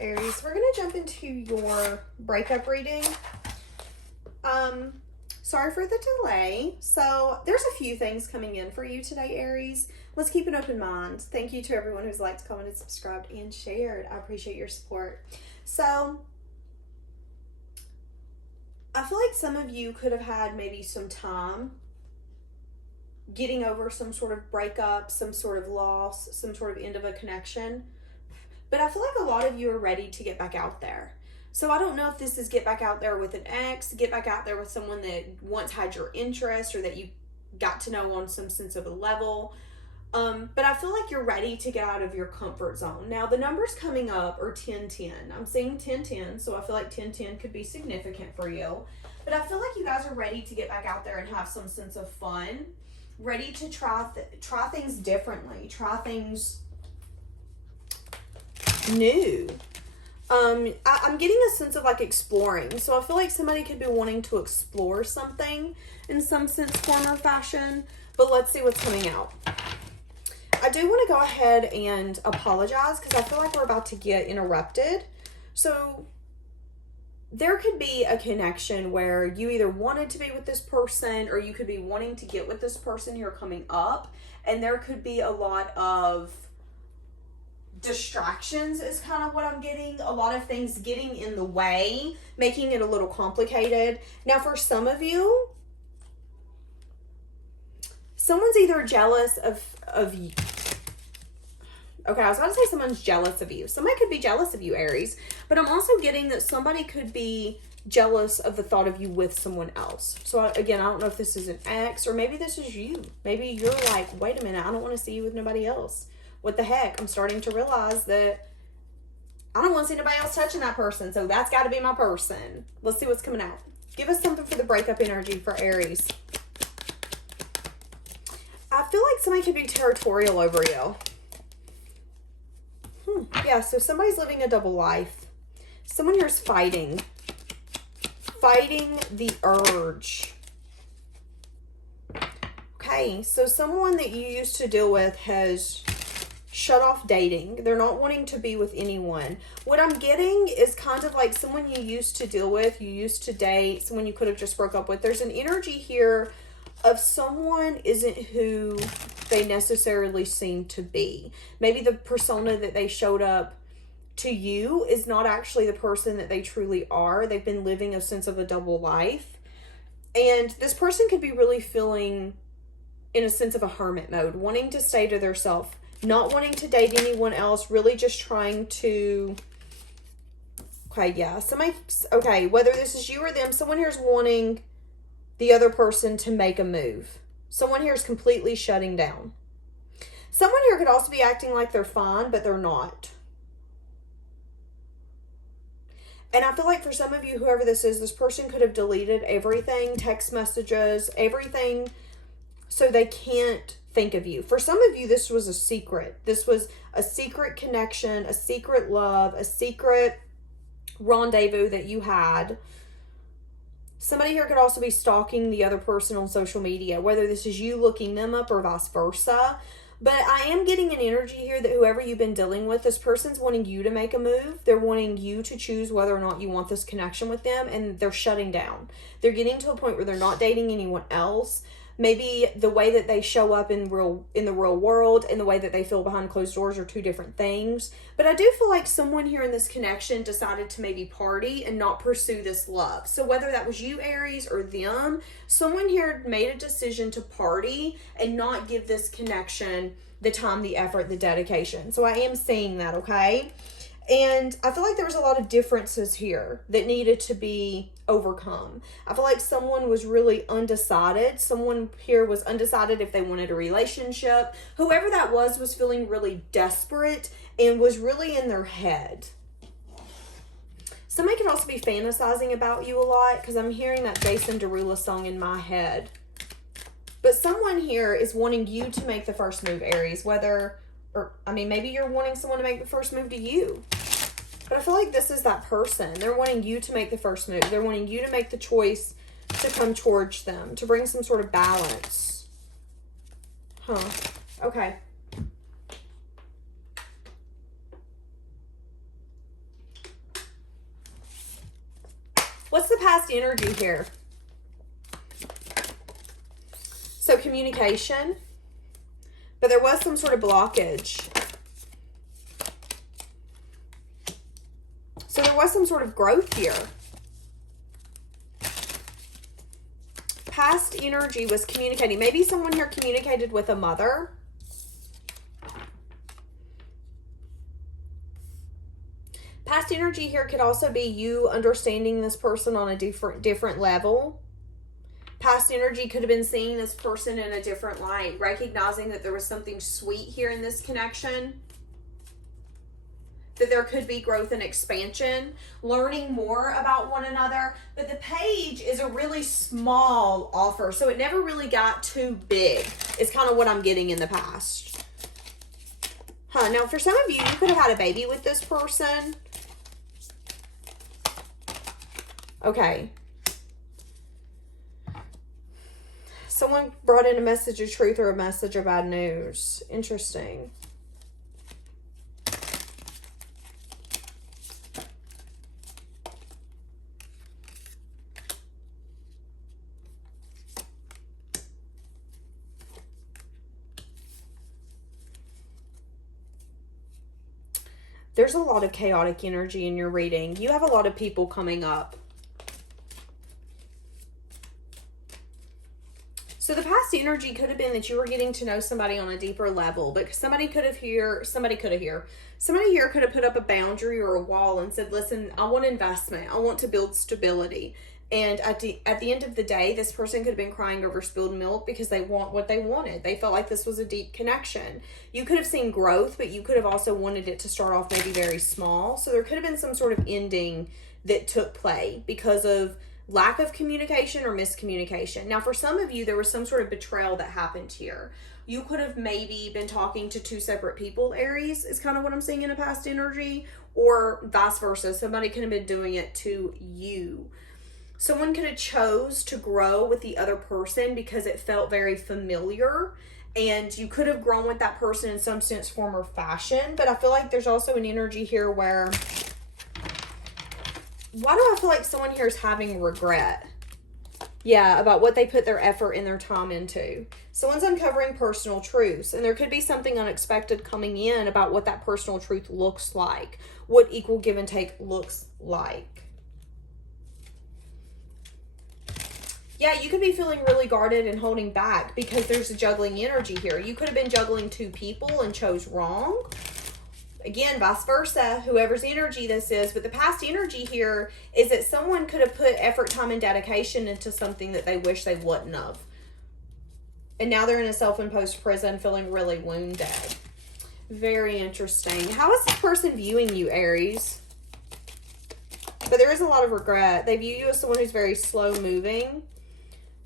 Aries. We're going to jump into your breakup reading. Sorry for the delay. So there's a few things coming in for you today, Aries. Let's keep an open mind. Thank you to everyone who's liked, commented, subscribed, and shared. I appreciate your support. So I feel like some of you could have had maybe some time getting over some sort of breakup, some sort of loss, some sort of end of a connection. But I feel like a lot of you are ready to get back out there. So I don't know if this is get back out there with an ex, get back out there with someone that once had your interest or that you got to know on some sense of a level. But I feel like you're ready to get out of your comfort zone. Now, the numbers coming up are 10-10. I'm seeing 10-10, so I feel like 10-10 could be significant for you. But I feel like you guys are ready to get back out there and have some sense of fun. Ready to try things differently. Try things new. I'm getting a sense of like exploring. So I feel like somebody could be wanting to explore something in some sense, form, or fashion. But let's see what's coming out. I do want to go ahead and apologize because I feel like we're about to get interrupted. So there could be a connection where you either wanted to be with this person or you could be wanting to get with this person here coming up. And there could be a lot of distractions is kind of what I'm getting. A lot of things getting in the way, making it a little complicated. Now, for some of you, someone's either jealous of you. Okay, I was about to say someone's jealous of you. Somebody could be jealous of you, Aries. But I'm also getting that somebody could be jealous of the thought of you with someone else. So again, I don't know if this is an ex or maybe this is you. Maybe you're like, wait a minute, I don't want to see you with nobody else. What the heck? I'm starting to realize that I don't want to see nobody else touching that person. So that's got to be my person. Let's see what's coming out. Give us something for the breakup energy for Aries. I feel like somebody could be territorial over you. Yeah, so somebody's living a double life. Someone here is fighting. Fighting the urge. Okay, so someone that you used to deal with has shut off dating. They're not wanting to be with anyone. What I'm getting is kind of like someone you used to deal with, you used to date, someone you could have just broke up with. There's an energy here of someone isn't who they necessarily seem to be. Maybe the persona that they showed up to you is not actually the person that they truly are. They've been living a sense of a double life. And this person could be really feeling in a sense of a hermit mode, wanting to stay to themselves, not wanting to date anyone else, really just trying to... Okay, yeah. Somebody... Okay, whether this is you or them, someone here is wanting the other person to make a move. Someone here is completely shutting down. Someone here could also be acting like they're fine, but they're not. And I feel like for some of you, whoever this is, this person could have deleted everything, text messages, everything, so they can't think of you. For some of you, this was a secret. This was a secret connection, a secret love, a secret rendezvous that you had. Somebody here could also be stalking the other person on social media, whether this is you looking them up or vice versa. But I am getting an energy here that whoever you've been dealing with, this person's wanting you to make a move. They're wanting you to choose whether or not you want this connection with them, and they're shutting down. They're getting to a point where they're not dating anyone else. Maybe the way that they show up in the real world and the way that they feel behind closed doors are two different things. But I do feel like someone here in this connection decided to maybe party and not pursue this love. So whether that was you, Aries, or them, someone here made a decision to party and not give this connection the time, the effort, the dedication. So I am seeing that, okay? And I feel like there was a lot of differences here that needed to be overcome. I feel like someone was really undecided. Someone here was undecided if they wanted a relationship. Whoever that was feeling really desperate and was really in their head. Somebody could also be fantasizing about you a lot because I'm hearing that Jason Derulo song in my head. But someone here is wanting you to make the first move, Aries, maybe you're wanting someone to make the first move to you. But I feel like this is that person. They're wanting you to make the first move. They're wanting you to make the choice to come towards them, to bring some sort of balance. Okay. What's the past energy here? So communication, but there was some sort of blockage. So there was some sort of growth here. Past energy was communicating. Maybe someone here communicated with a mother. Past energy here could also be you understanding this person on a different level. Past energy could have been seeing this person in a different light, recognizing that there was something sweet here in this connection, that there could be growth and expansion, learning more about one another. But the page is a really small offer, so it never really got too big, is kind of what I'm getting in the past. Now, for some of you, you could have had a baby with this person. Okay. Someone brought in a message of truth or a message of bad news. Interesting. There's a lot of chaotic energy in your reading. You have a lot of people coming up. So the past energy could have been that you were getting to know somebody on a deeper level, but somebody here could have put up a boundary or a wall and said, listen, I want investment. I want to build stability. And at the end of the day, this person could have been crying over spilled milk because they want what they wanted. They felt like this was a deep connection. You could have seen growth, but you could have also wanted it to start off maybe very small. So there could have been some sort of ending that took play because of lack of communication or miscommunication. Now, for some of you, there was some sort of betrayal that happened here. You could have maybe been talking to two separate people, Aries, is kind of what I'm seeing in a past energy, or vice versa. Somebody could have been doing it to you. Someone could have chose to grow with the other person because it felt very familiar, and you could have grown with that person in some sense, form, or fashion. But I feel like there's also an energy here where, why do I feel like someone here is having regret? Yeah, about what they put their effort and their time into. Someone's uncovering personal truths, and there could be something unexpected coming in about what that personal truth looks like, what equal give and take looks like. Yeah, you could be feeling really guarded and holding back because there's a juggling energy here. You could have been juggling two people and chose wrong. Again, vice versa, whoever's energy this is. But the past energy here is that someone could have put effort, time, and dedication into something that they wish they wouldn't have. And now they're in a self-imposed prison feeling really wounded. Very interesting. How is this person viewing you, Aries? But there is a lot of regret. They view you as someone who's very slow moving.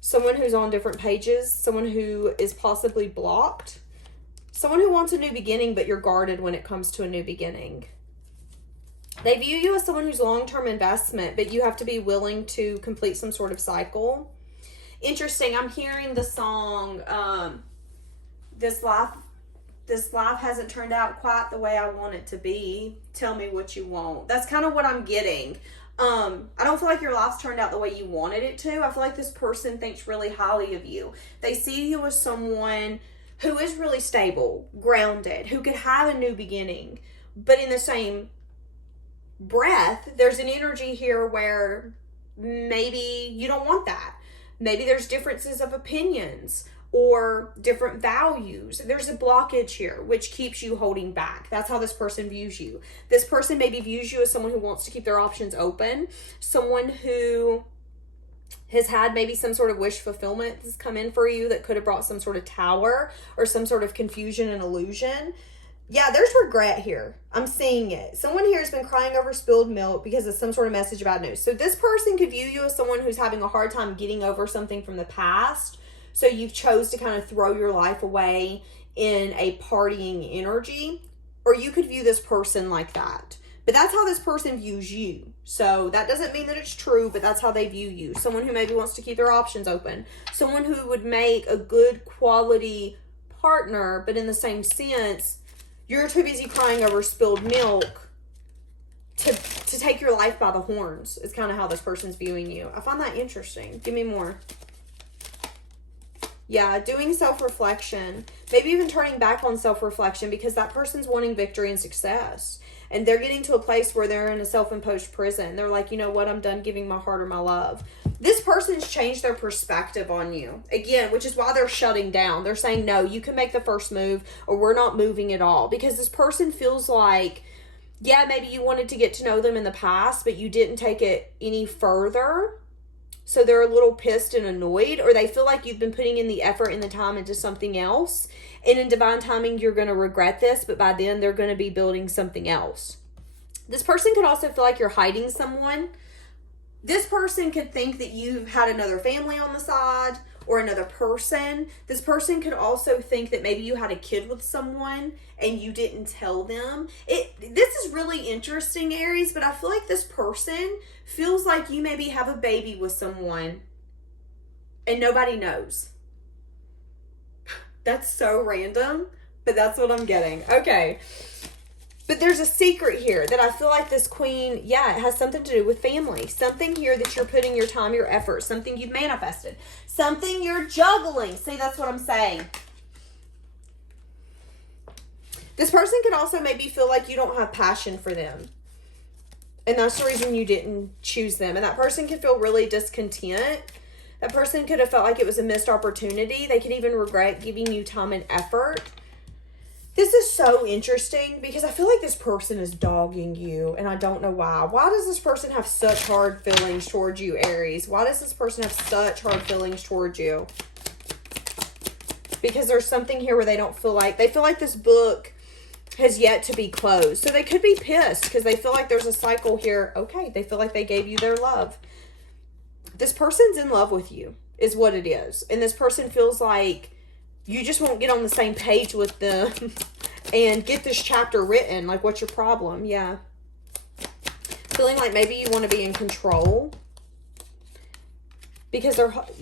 Someone who's on different pages. Someone who is possibly blocked. Someone who wants a new beginning, but you're guarded when it comes to a new beginning. They view you as someone who's long-term investment, but you have to be willing to complete some sort of cycle. Interesting. I'm hearing the song, This life hasn't turned out quite the way I want it to be. Tell me what you want. That's kind of what I'm getting. I don't feel like your life's turned out the way you wanted it to. I feel like this person thinks really highly of you. They see you as someone who is really stable, grounded, who could have a new beginning. But in the same breath, there's an energy here where maybe you don't want that. Maybe there's differences of opinions or different values. There's a blockage here, which keeps you holding back. That's how this person views you. This person maybe views you as someone who wants to keep their options open, someone who has had maybe some sort of wish fulfillment that's come in for you that could have brought some sort of tower or some sort of confusion and illusion. Yeah, there's regret here. I'm seeing it. Someone here has been crying over spilled milk because of some sort of message about news. So this person could view you as someone who's having a hard time getting over something from the past. So you've chose to kind of throw your life away in a partying energy. Or you could view this person like that. But that's how this person views you. So that doesn't mean that it's true, but that's how they view you. Someone who maybe wants to keep their options open. Someone who would make a good quality partner, but in the same sense, you're too busy crying over spilled milk to take your life by the horns is kind of how this person's viewing you. I find that interesting. Give me more. Yeah, doing self-reflection. Maybe even turning back on self-reflection because that person's wanting victory and success. And they're getting to a place where they're in a self-imposed prison. They're like, you know what? I'm done giving my heart or my love. This person's changed their perspective on you. Again, which is why they're shutting down. They're saying, no, you can make the first move or we're not moving at all. Because this person feels like, yeah, maybe you wanted to get to know them in the past, but you didn't take it any further. So they're a little pissed and annoyed, or they feel like you've been putting in the effort and the time into something else. And in divine timing, you're going to regret this, but by then they're going to be building something else. This person could also feel like you're hiding someone. This person could think that you've had another family on the side or another person. This person could also think that maybe you had a kid with someone and you didn't tell them. This is really interesting, Aries, but I feel like this person feels like you maybe have a baby with someone and nobody knows. That's so random, but that's what I'm getting. Okay. But there's a secret here that I feel like this queen, yeah, it has something to do with family. Something here that you're putting your time, your effort, something you've manifested, something you're juggling. See, that's what I'm saying. This person could also maybe feel like you don't have passion for them. And that's the reason you didn't choose them. And that person could feel really discontent. That person could have felt like it was a missed opportunity. They could even regret giving you time and effort. This is so interesting because I feel like this person is dogging you and I don't know why. Why does this person have such hard feelings towards you, Aries? Why does this person have such hard feelings towards you? Because there's something here where they feel like this book has yet to be closed. So they could be pissed because they feel like there's a cycle here. Okay, they feel like they gave you their love. This person's in love with you is what it is. And this person feels like you just won't get on the same page with them and get this chapter written. Like, what's your problem? Yeah. Feeling like maybe you want to be in control. Because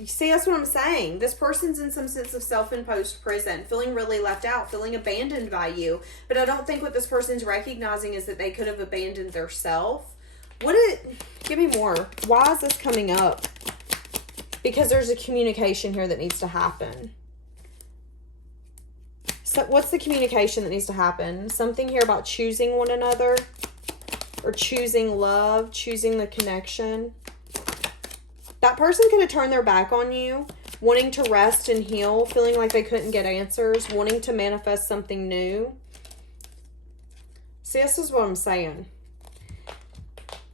see, that's what I'm saying. This person's in some sense of self-imposed prison, feeling really left out, feeling abandoned by you. But I don't think what this person's recognizing is that they could have abandoned their self. Give me more. Why is this coming up? Because there's a communication here that needs to happen. So what's the communication that needs to happen? Something here about choosing one another or choosing love, choosing the connection. That person could have turned their back on you, wanting to rest and heal, feeling like they couldn't get answers, wanting to manifest something new. See, this is what I'm saying.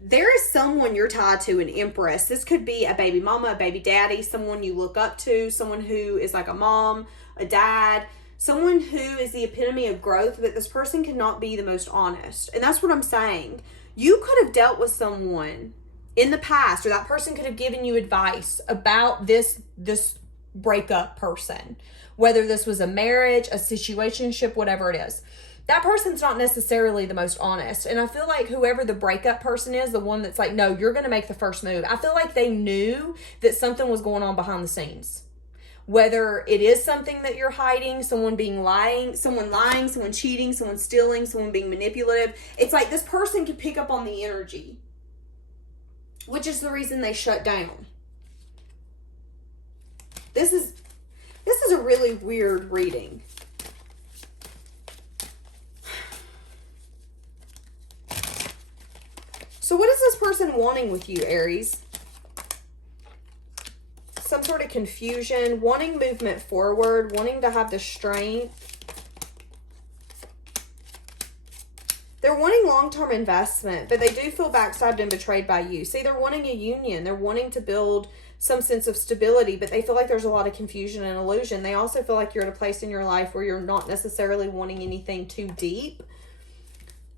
There is someone you're tied to, an empress. This could be a baby mama, a baby daddy, someone you look up to, someone who is like a mom, a dad, someone who is the epitome of growth, but this person cannot be the most honest. And that's what I'm saying. You could have dealt with someone in the past, or that person could have given you advice about this breakup person, whether this was a marriage, a situationship, whatever it is. That person's not necessarily the most honest. And I feel like whoever the breakup person is, the one that's like, no, you're going to make the first move. I feel like they knew that something was going on behind the scenes. Whether it is something that you're hiding, someone lying, someone cheating, someone stealing, someone being manipulative. It's like this person can pick up on the energy, which is the reason they shut down. This is a really weird reading. So what is this person wanting with you, Aries? Some sort of confusion, wanting movement forward, wanting to have the strength. They're wanting long-term investment, but they do feel backstabbed and betrayed by you. See, they're wanting a union. They're wanting to build some sense of stability, but they feel like there's a lot of confusion and illusion. They also feel like you're at a place in your life where you're not necessarily wanting anything too deep.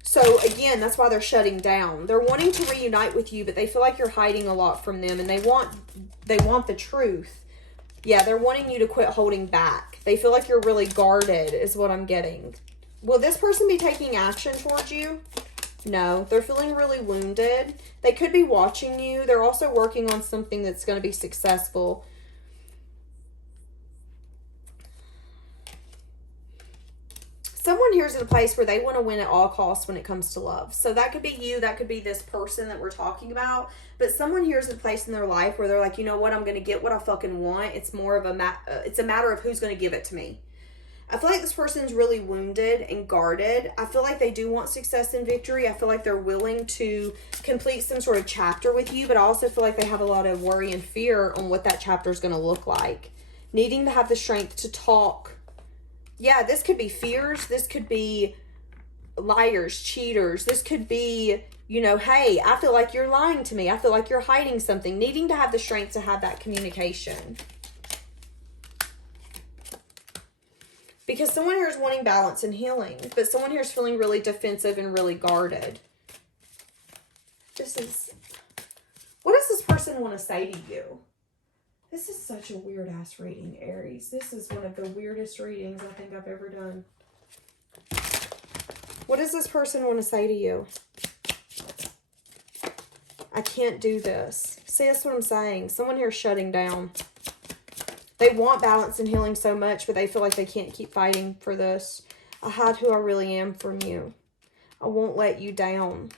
So again, that's why they're shutting down. They're wanting to reunite with you, but they feel like you're hiding a lot from them, and they want the truth. Yeah, they're wanting you to quit holding back. They feel like you're really guarded is what I'm getting. Will this person be taking action towards you? No, they're feeling really wounded. They could be watching you. They're also working on something that's going to be successful. someone here's in a place where they want to win at all costs when it comes to love. So that could be you, that could be this person that we're talking about, but someone here's in a place in their life where they're like, you know what, I'm going to get what I fucking want. It's more of it's a matter of who's going to give it to me. I feel like this person's really wounded and guarded. I feel like they do want success and victory. I feel like they're willing to complete some sort of chapter with you, but I also feel like they have a lot of worry and fear on what that chapter is going to look like. Needing to have the strength to talk. Yeah, this could be fears. This could be liars, cheaters. This could be, you know, hey, I feel like you're lying to me. I feel like you're hiding something. Needing to have the strength to have that communication. Because someone here is wanting balance and healing, but someone here is feeling really defensive and really guarded. What does this person want to say to you? This is such a weird ass reading, Aries. This is one of the weirdest readings I think I've ever done. What does this person want to say to you? I can't do this. See, that's what I'm saying. Someone here is shutting down. They want balance and healing so much, but they feel like they can't keep fighting for this. I hide who I really am from you. I won't let you down.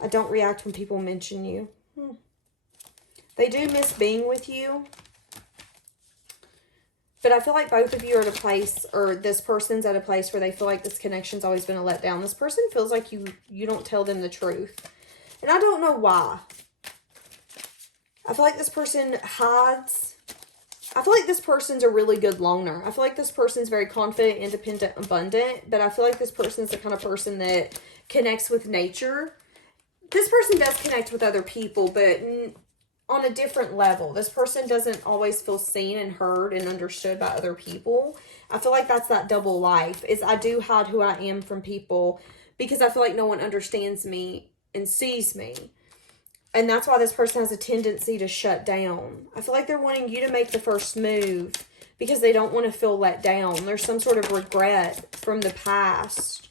I don't react when people mention you. They do miss being with you. But I feel like both of you are at a place, or this person's at a place where they feel like this connection's always been a letdown. This person feels like you don't tell them the truth. And I don't know why. I feel like this person hides. I feel like this person's a really good loner. I feel like this person's very confident, independent, abundant. But I feel like this person's the kind of person that connects with nature. This person does connect with other people, but on a different level. This person doesn't always feel seen and heard and understood by other people. I feel like that's that double life, is I do hide who I am from people because I feel like no one understands me and sees me. And that's why this person has a tendency to shut down. I feel like they're wanting you to make the first move because they don't want to feel let down. There's some sort of regret from the past.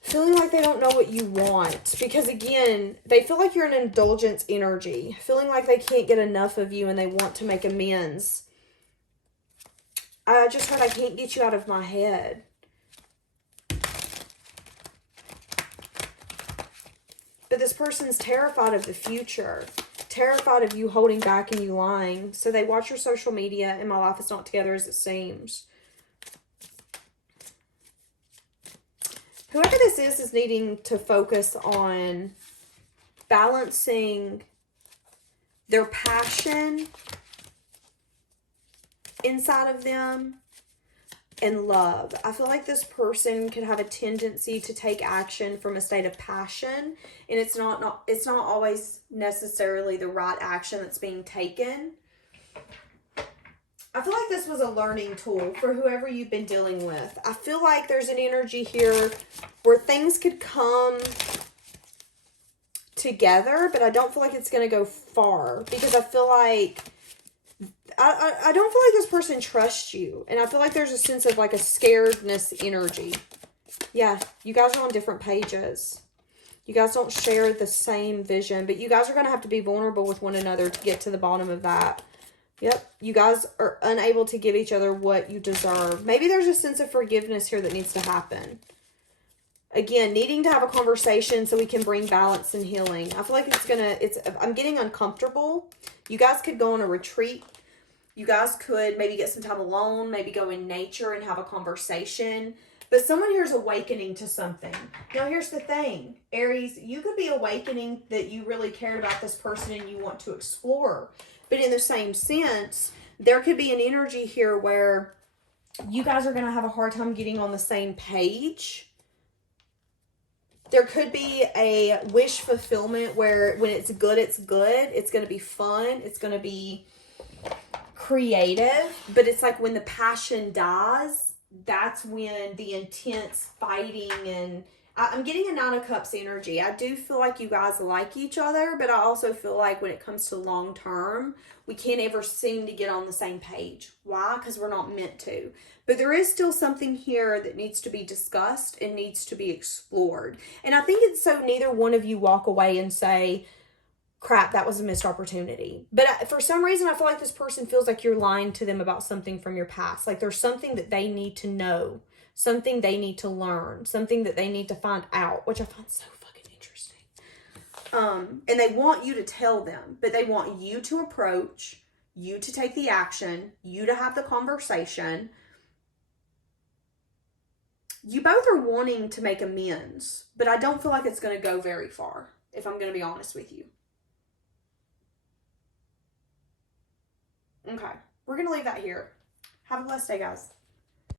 Feeling like they don't know what you want. Because again, they feel like you're an indulgence energy. Feeling like they can't get enough of you and they want to make amends. I just heard I can't get you out of my head. But this person's terrified of the future. Terrified of you holding back and you lying. So they watch your social media and my life is not together as it seems. Whoever this is needing to focus on balancing their passion inside of them and love. I feel like this person could have a tendency to take action from a state of passion, and it's not always necessarily the right action that's being taken. I feel like this was a learning tool for whoever you've been dealing with. I feel like there's an energy here where things could come together, but I don't feel like it's going to go far because I feel like I don't feel like this person trusts you. And I feel like there's a sense of like a scaredness energy. Yeah, you guys are on different pages. You guys don't share the same vision, but you guys are going to have to be vulnerable with one another to get to the bottom of that. Yep, you guys are unable to give each other what you deserve. Maybe there's a sense of forgiveness here that needs to happen. Again, needing to have a conversation so we can bring balance and healing. I feel like I'm getting uncomfortable. You guys could go on a retreat. You guys could maybe get some time alone, maybe go in nature and have a conversation. But someone here is awakening to something. Now, here's the thing. Aries, you could be awakening that you really cared about this person and you want to explore. But in the same sense, there could be an energy here where you guys are going to have a hard time getting on the same page. There could be a wish fulfillment where when it's good, it's good. It's going to be fun. It's going to be creative. But it's like when the passion dies, that's when the intense fighting and I'm getting a Nine of Cups energy. I do feel like you guys like each other, but I also feel like when it comes to long term, we can't ever seem to get on the same page. Why? Because we're not meant to. But there is still something here that needs to be discussed and needs to be explored. And I think it's so neither one of you walk away and say, crap, that was a missed opportunity. But for some reason, I feel like this person feels like you're lying to them about something from your past. Like there's something that they need to know, something they need to learn, something that they need to find out, which I find so fucking interesting. And they want you to tell them, but they want you to approach, you to take the action, you to have the conversation. You both are wanting to make amends, but I don't feel like it's going to go very far, if I'm going to be honest with you. Okay, we're going to leave that here. Have a blessed day, guys.